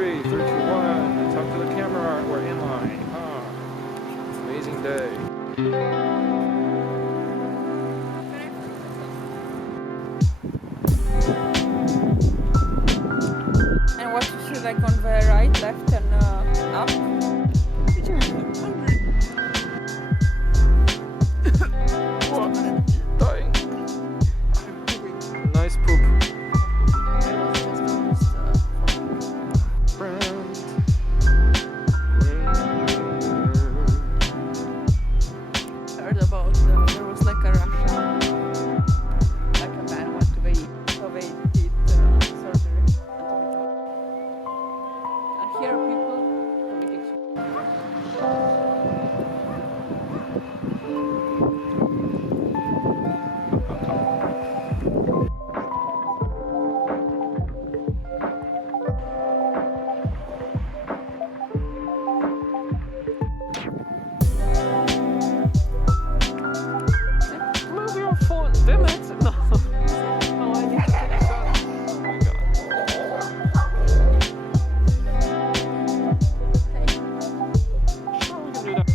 3, 2, 1, and talk to the camera. We're in line. Amazing day. And what you see like on the right, left, and up? What? Dying. Nice poop. Heard about there was like a Russia, like a man went to the did surgery. And here are people committing suicide. Move your phone. Damn it. No. No, I need to take a shot. Oh my god. Sure, we can do that.